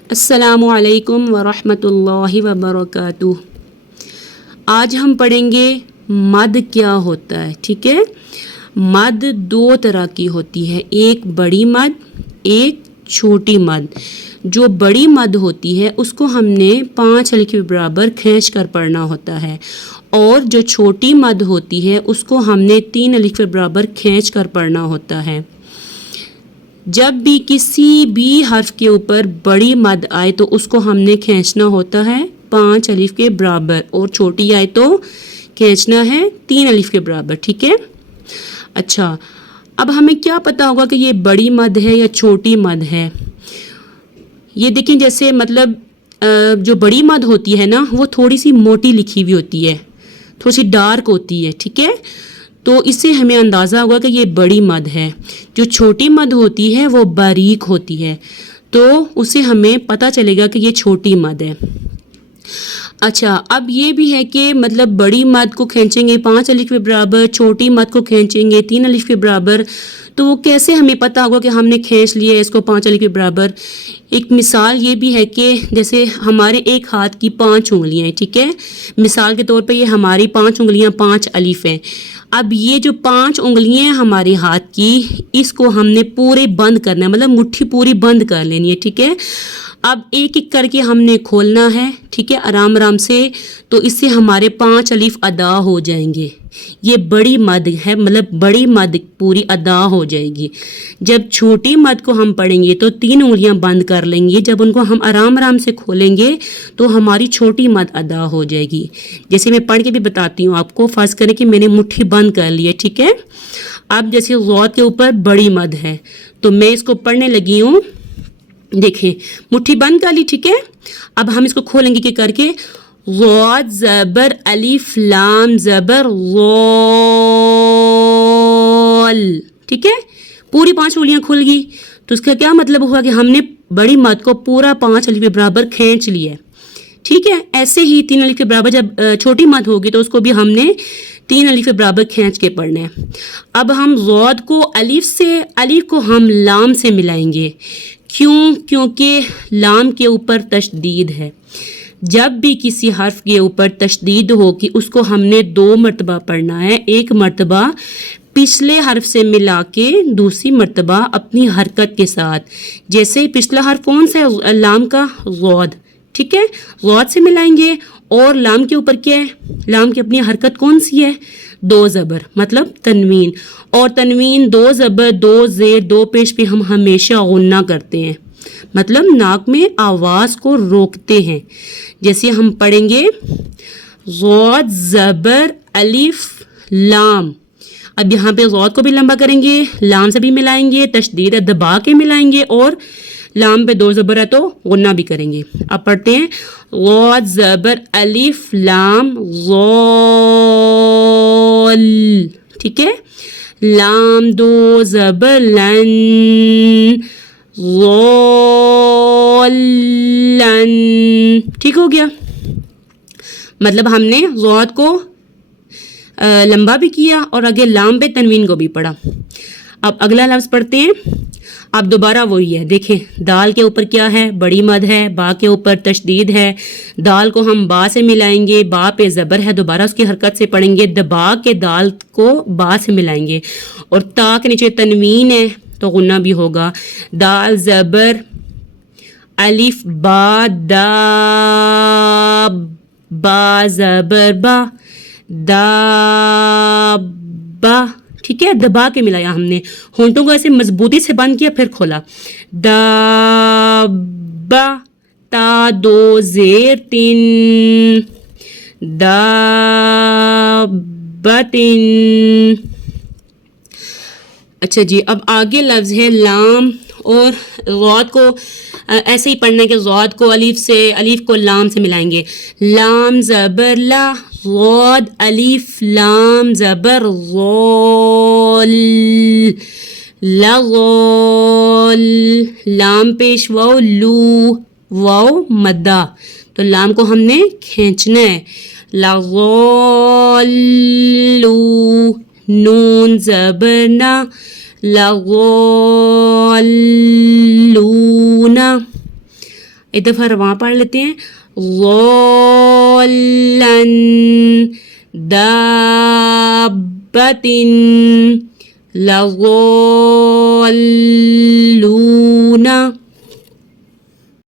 السلام علیکم ورحمۃ اللہ وبرکاتہ۔ آج ہم پڑھیں گے مد کیا ہوتا ہے، ٹھیک ہے۔ مد دو طرح کی ہوتی ہے، ایک بڑی مد، ایک چھوٹی مد۔ جو بڑی مد ہوتی ہے اس کو ہم نے 5 الف کے برابر کھینچ کر پڑھنا ہوتا ہے، اور جو چھوٹی مد ہوتی ہے اس کو ہم نے 3 الف کے برابر کھینچ کر پڑھنا ہوتا ہے۔ جب بھی کسی بھی حرف کے اوپر بڑی مد آئے تو اس کو ہم نے کھینچنا ہوتا ہے 5 الف کے برابر، اور چھوٹی آئے تو کھینچنا ہے 3 الف کے برابر، ٹھیک ہے۔ اچھا، اب ہمیں کیا پتا ہوگا کہ یہ بڑی مد ہے یا چھوٹی مد ہے؟ یہ دیکھیں، جیسے مطلب جو بڑی مد ہوتی ہے نا وہ تھوڑی سی موٹی لکھی ہوئی ہوتی ہے، تھوڑی سی ڈارک ہوتی ہے، ٹھیک ہے۔ تو اس سے ہمیں اندازہ ہوگا کہ یہ بڑی مد ہے۔ جو چھوٹی مد ہوتی ہے وہ باریک ہوتی ہے، تو اسے ہمیں پتہ چلے گا کہ یہ چھوٹی مد ہے۔ اچھا، اب یہ بھی ہے کہ مطلب بڑی مد کو کھینچیں گے 5 الف کے برابر، چھوٹی مد کو کھینچیں گے 3 الف کے برابر، تو وہ کیسے ہمیں پتہ ہوگا کہ ہم نے کھینچ لیا ہے اس کو 5 الف کے برابر؟ ایک مثال یہ بھی ہے کہ جیسے ہمارے ایک ہاتھ کی 5 انگلیاں ہیں، ٹھیک ہے۔ مثال کے طور پہ یہ ہماری 5 انگلیاں 5 الف ہیں۔ اب یہ جو 5 انگلیاں ہیں ہمارے ہاتھ کی، اس کو ہم نے پورے بند کرنا ہے، مطلب مٹھی پوری بند کر لینی ہے، ٹھیک ہے۔ اب ایک ایک کر کے ہم نے کھولنا ہے، ٹھیک ہے، آرام آرام سے، تو اس سے ہمارے 5 الف ادا ہو جائیں گے۔ یہ بڑی مد ہے، مطلب بڑی مد پوری ادا ہو جائے گی۔ جب چھوٹی مد کو ہم پڑھیں گے تو 3 انگلیاں بند کر لیں گے، جب ان کو ہم آرام آرام سے کھولیں گے تو ہماری چھوٹی مد ادا ہو جائے گی۔ جیسے میں پڑھ کے بھی بتاتی ہوں آپ کو، فرض کریں کہ میں نے مٹھی بند کر لی ہے، ٹھیک ہے۔ اب جیسے غوط کے اوپر بڑی مد ہے تو میں اس کو پڑھنے لگی ہوں، دیکھیں مٹھی بند کر لی، ٹھیک ہے۔ اب ہم اس کو کھولیں گے کہ کر کے غوط زبر الف لام زبر غول، ٹھیک ہے۔ پوری 5 انگلیاں کھل گئی، تو اس کا کیا مطلب ہوا کہ ہم نے بڑی مد کو پورا 5 الف کے برابر کھینچ لیا ہے، ٹھیک ہے۔ ایسے ہی 3 الف کے برابر جب چھوٹی مد ہوگی تو اس کو بھی ہم نے 3 الف کے برابر کھینچ کے پڑھنا ہے۔ اب ہم غوط کو الف کو ہم لام سے ملائیں گے، کیونکہ لام کے اوپر تشدید ہے۔ جب بھی کسی حرف کے اوپر تشدید ہوگی اس کو ہم نے 2 مرتبہ پڑھنا ہے، ایک مرتبہ پچھلے حرف سے ملا کے، دوسری مرتبہ اپنی حرکت کے ساتھ۔ جیسے پچھلا حرف کون سا ہے لام کا؟ غوط، ٹھیک ہے۔ غوط سے ملائیں گے، اور لام کے اوپر کیا ہے؟ لام کی اپنی حرکت کون سی ہے؟ 2 زبر، مطلب تنوین، اور تنوین 2 زبر 2 زیر 2 پیش پہ ہم ہمیشہ غنہ کرتے ہیں، مطلب ناک میں آواز کو روکتے ہیں۔ جیسے ہم پڑھیں گے غوط زبر الف لام، اب یہاں پہ غوط کو بھی لمبا کریں گے، لام سے بھی ملائیں گے، تشدید دبا کے ملائیں گے، اور لام پہ 2 زبر ہے تو غنہ بھی کریں گے۔ اب پڑھتے ہیں غوط زبر الف لام غول، ٹھیک ہے۔ لام 2 زبر لن غولن، ٹھیک ہو گیا۔ مطلب ہم نے غوط کو لمبا بھی کیا اور آگے لام پہ تنوین کو بھی پڑھا۔ اب اگلا لفظ پڑھتے ہیں۔ اب دوبارہ وہی ہے، دیکھیں دال کے اوپر کیا ہے؟ بڑی مد ہے، با کے اوپر تشدید ہے، دال کو ہم با سے ملائیں گے، با پہ زبر ہے، دوبارہ اس کی حرکت سے پڑھیں گے، دبا کے دال کو با سے ملائیں گے، اور تا کے نیچے تنوین ہے تو غنہ بھی ہوگا۔ دال زبر الف با دا، با زبر با دا با، ٹھیک ہے۔ دبا کے ملایا ہم نے، ہونٹوں کو ایسے مضبوطی سے بند کیا پھر کھولا، دا با، تا 2 زیر 3 دا بتن۔ اچھا جی، اب آگے لفظ ہے لام، اور غوط کو ایسے ہی پڑھنا ہے کہ غوط کو الف کو لام سے ملائیں گے۔ لام زبر لا غوط الف لام زبر غول، لغول، لام پیش واو لو، واو مدہ، تو لام کو ہم نے کھینچنا ہے، لغولو، نون زبر نا، لغولون۔ ایک دفعہ رواں پڑھ لیتے ہیں. ضالن دابتن لضالن